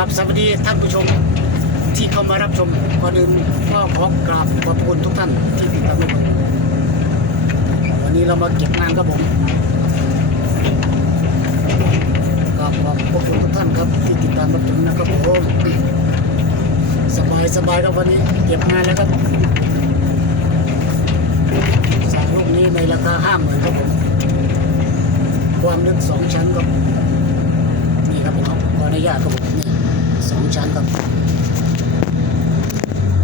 คราบสวัสดีท่านผู้ชมที่เข้ามารับชมก่อนอื่นก็ขอกราบขอบคุณทุกท่านที่ติดตามรับชมวันนี้เรามาเก็บงานครับผมกราบขอบคุณทุกท่านครับที่ติดตามรับชมนะครับผมสบายสบายครับวันนี้เก็บงานแล้วครับสร้างลูกนี้ในราคาห้าหมื่นครับผมความลึกสองชั้นครับนี่ครับผมขออนุญาตครับผมนี่ ชั้นครับ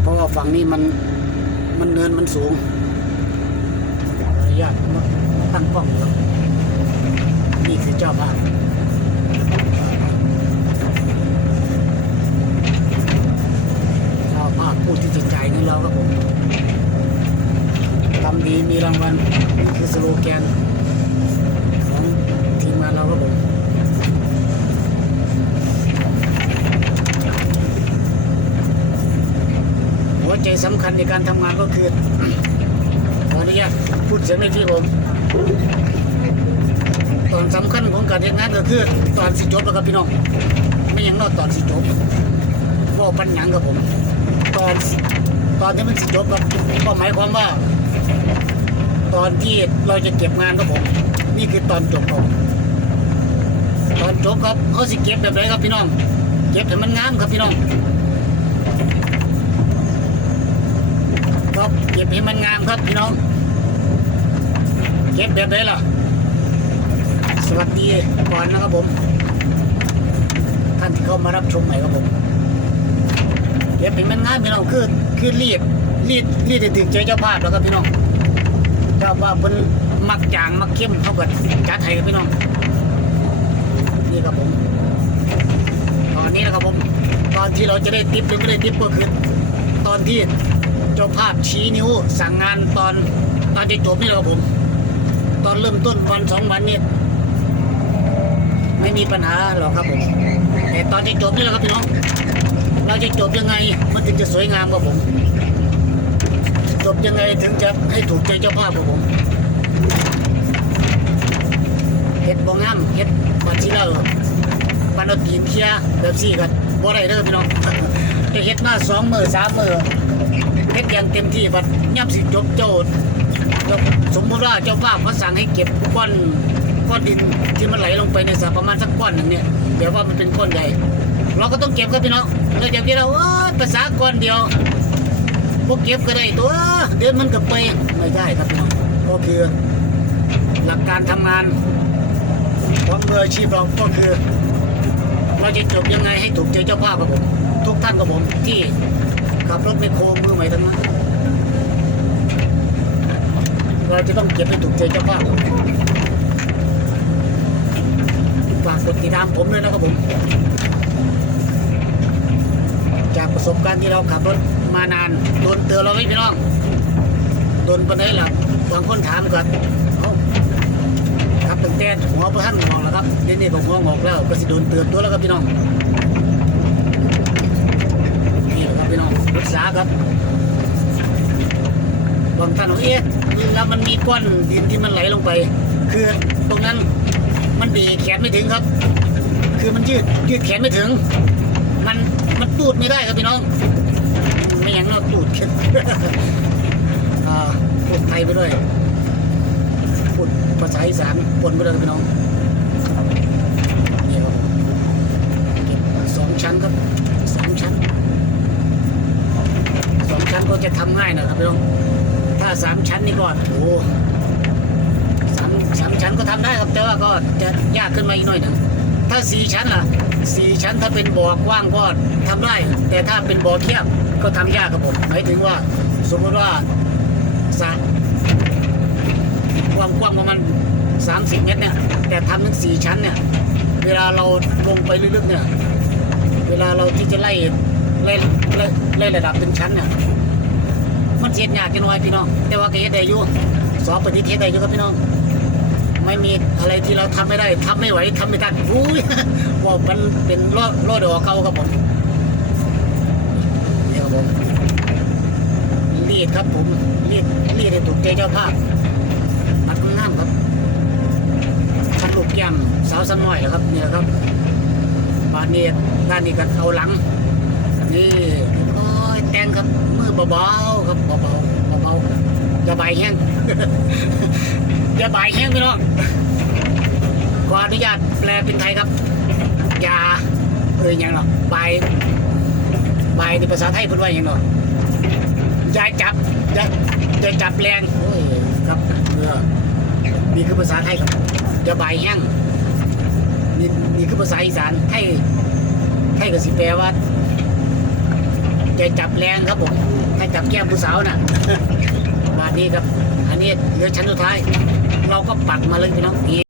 เพราะว่าฝั่งนี้มันมันเนินมันสูงขออนุญาตตั้งกล้องครับนี่คือเจ้าภาพเจ้าภาพผู้ที่จิตใจนี่เราครับผมทำดีมีรางวัลนี่คือสโลแกนของทีมงานเราครับผม หัวใจสำคัญในการทำงานก็คือขออนุญาตพูดเสียงในที่ผมตอนสำคัญของการทำงานก็คือตอนสิจบแล้วครับพี่น้องไม่ยังนอกตอนสิจบว่าปัญญังกับผมตอนตอนที่มันสิจบครับก็หมายความว่า ตอนที่เราจะเก็บงานครับผม นี่คือตอนจบครับตอนจบครับเขาสิเก็บแบบไหนครับพี่น้อง เก็บให้มันงามครับพี่น้อง ครับเก็บให้มันงามครับพี่น้องเก็บแบบไหนล่ะสวัสดีก่อนนะครับผม ท่านที่เข้ามารับชมใหม่ครับผมเก็บให้มันงามพี่น้องคือคือรีดรีดรีดถึงใจเจ้าภาพแล้วครับพี่น้องเจ้าภาพเป็นมักจางมักเข้มเขาก็จัดให้ครับพี่น้องนี่ครับผมตอนนี้นะครับผมตอนที่เราจะได้ติปหรือไม่ได้ติปก็คือตอนที่ เจ้าภาพชี้นิ้ว สั่งงานตอนตอนที่จบนี่แหรับผม ตอนเริ่มต้นวันสองวันนี่ไม่มีปัญหาหรอกครับผมแต่ตอนที่จบนี่แหละครับพี่น้องเราจะจบยังไงมันถึงจะสวยงามครับผม จบยังไงถึงจะให้ถูกใจเจ้าภาพครับผมเฮ็ดบ่งงามเฮ็ดบัตรที่เราบันเอาตีนเคียแบบสี่กันบ่ได้เด้อพี่น้อง จะเฮ็ดมาสองมือสามมือเฮ็ดอย่างเต็มที่บัดย่ำสิจบโจทย์สมมติว่าเจ้าภาพเขาสั่งให้เก็บก้อนก้อนดินที่มันไหลลงไปในสระประมาณสักก้อนหนึ่งเนี่ยเดี๋ยวว่ามันเป็นก้อนใหญ่เราก็ต้องเก็บครับพี่น้องเราอย่างที่เราภาษาก้อนเดียวพวกเก็บก็ได้ตัวเดี๋ยวมันก็ไปไม่ได้ครับพี่น้องก็คือหลักการทำงานของมืออาชีพเราก็คือ เราจะจบยังไงให้ถูกใจเจ้าภาพครับผมทุกท่านครับผมที่ขับรถไมคโครมือใหม่ทั้งนั้นเราจะต้องเก็บให้ถูกใจเจ้าภาพฝากกดติดตามผมด้วยนะครับผม จากประสบการณ์ที่เราขับรถมานานโดนเตือนเราไหมพี่น้องโดนปันไหนล่ะบางคนถามกันเขาขับ ตั้งแต่หัวประทันงอกแล้วครับเดี๋ยวนี้ก็หัวงอกแล้วก็สิโดนเตือนตัวแล้วครับพี่น้องนี่แหละครับพี่น้องรึกษาครับบางท่านบอกเอ๊ะแล้วมันมีก้อนดินที่มันไหลลงไป คือตรงนั้นมันเบรกแขนไม่ถึงครับ คือมันยืดยืดแขนไม่ถึง มันมันตูดไม่ได้ครับพี่น้อง ไม่อย่างนอกตูดอ่าพูดไทยไปด้วย ภาษาอีสานปนไปด้วยพี่น้องนี่ครับเก็บสองชั้นครับสามชั้นสองชั้นก็จะทำง่ายนะครับพี่น้องถ้าสามชั้นนี่ก็โอ้สามสามชั้นก็ทำได้ครับแต่ว่าก็จะยากขึ้นมาอีกหน่อยหนึ่งถ้าสี่ชั้นล่ะสี่ชั้นถ้าเป็นบ่อกว้างก็ทำได้ แต่ถ้าเป็นบ่อเทียบก็ทำยากครับผมหมายถึงว่า สมมติว่าสระ กว้างกว้างประมาณสามสิบเมตรเนี่ยแต่ทำถึงสี่ชั้นเนี่ยเวลาเราลงไปลึกๆเนี่ยเวลาเราที่จะไล่ไล่ไล่ไล่ระดับเป็นชั้นเนี่ยมันเสียยากจังหน่อยพี่น้อง แต่ว่าก็เฮ็ดได้อยู่สอบปฏิเทศได้อยู่ครับพี่น้อง ไม่มีอะไรที่เราทำไม่ได้ทำไม่ไหวทำไม่ทันอุ้ยว่ามันเป็นล้อล้อดอกเขาครับผมนี่ครับผมรีดครับผมรีดรีดให้ถูกใจเจ้าภาพมัดงามครับทำลูก แก้มสาวสักหน่อยแหละครับเนี่ยครับบานนี้ด้านนี้ก็เอาหลังนี่โอ้ยแต่งครับมือเบาๆครับเบาๆเบาๆอย่าใบายแห้งอย่าใบายแห้งพี่น้องขออนุญาตแปลเป็นไทยครับอย่าเอ้ยหยังหรอกใบายใบายในภาษาไทยพูดว่าหยังหรอกอย่าจับอย่าอย่าจับแรงโอ้ยครับเออนี่คือภาษาไทยครับ อย่าใบายแห้งนี่นี่คือภาษาอีสานไทยไทยก็สิแปลว่าอย่าจับแรงครับผมถ้าจับแก้มผู้สาวน่ะบาดนี้ครับ อันนี้เหลือชั้นสุดท้าย เราก็ปักมาเลยพี่น้อง